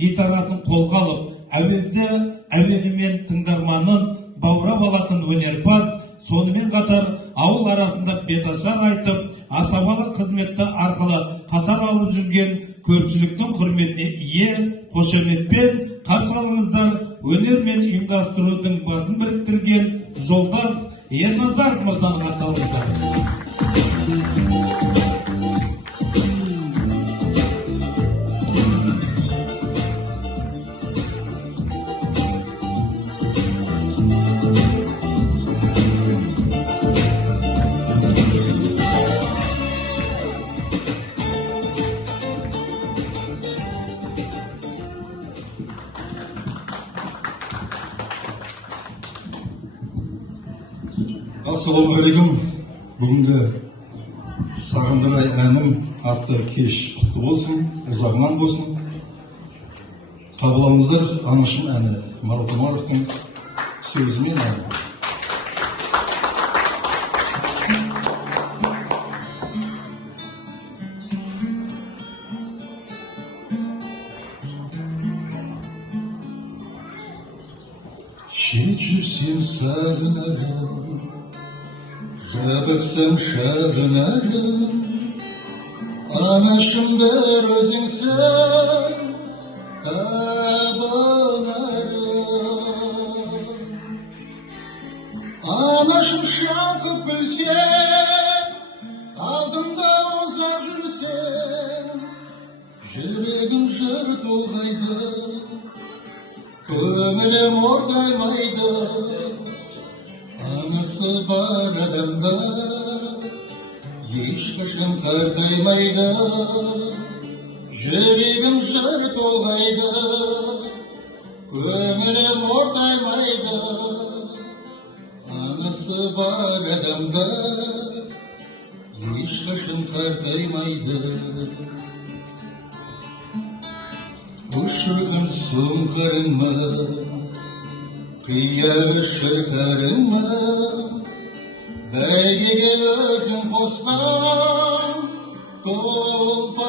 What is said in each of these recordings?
гитарасын қолға алып, әуезді әуенімен тыңдарманын баурап алатын өнерпаз, сонымен қатар ауыл арасында беташар айтып, асабалы қызметті арқылы қатар алып жүрген көпшіліктің құрметіне ие қошеметпен қарсы алыңыздар. Өнер мен ұйымдастырудың басын біріктірген Жолдас Ерназаров мырзаны қарсы алыңыздар. Ассалаумағалейкум. Бүгінгі Сағындырай әнім атты кеш құтты болсын, ұзағынан болсын. Қабыл алыңыздар, анашым әні Марат Омаровтың сөзімен әні. Шет жүрсем сағынарым, жабықсам шағынарым, анашым бір өзіңсің табынарым. Анашым шалқып күлсем, алдымда ұзақ жүрсем, жүрегім жыр толғайды, көңілім ортаймайды. Анасы бар адамда ешқашан қартаймайды, жүрегім жыр толғайды, көңілім ортаймайды. Анасы бар адамда ешқашан қартаймайды. Ұшырған сұңқарыңма, қияғы шырқарыңма, бәйгеге өзің қосқан тұлпарыңма.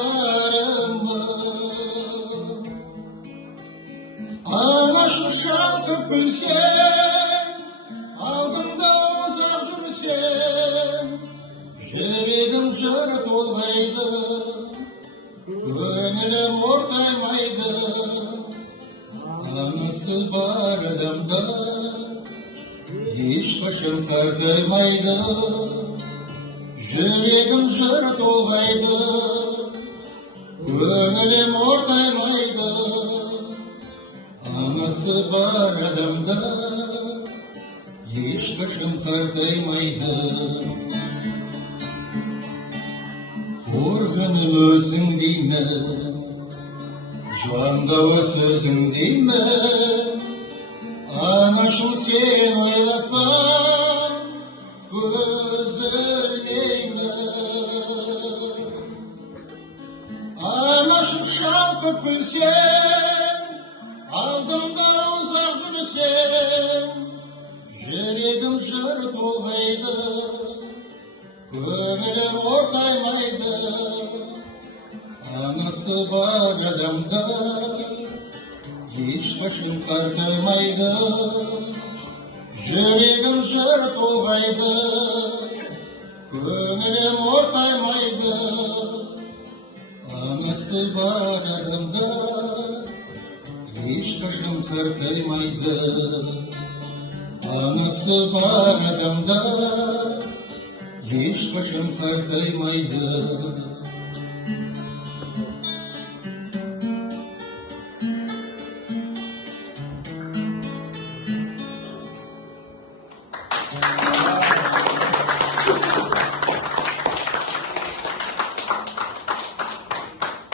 Анашым шалқып күлсем, алдымда ұзақ жүрсем, жүрегім жыр толғайды, көңілім ортаймайды. Анасы бар адамда ешқашан қартаймайды, жүрегім жыр толғайды, көңілім ортаймайды. Анасы бар адамда ешқашан қартаймайды. Қорғаным өзің деймін, жандауы сөзің деймін. Анашым сен ойласам, көз ілмеймін. Анашым шалқып күлсем, алдымда ұзақ жүрсем, жүрегім жыр толғайды, көңілім ортаймайды. Анасы бар адамда ешқашан қартаймайды, жүрегім жыр толғайды, көңілім ортаймайды. Анасы бар адамда ешқашан қартаймайды. Анасы бар адамда ешқашан қартаймайды.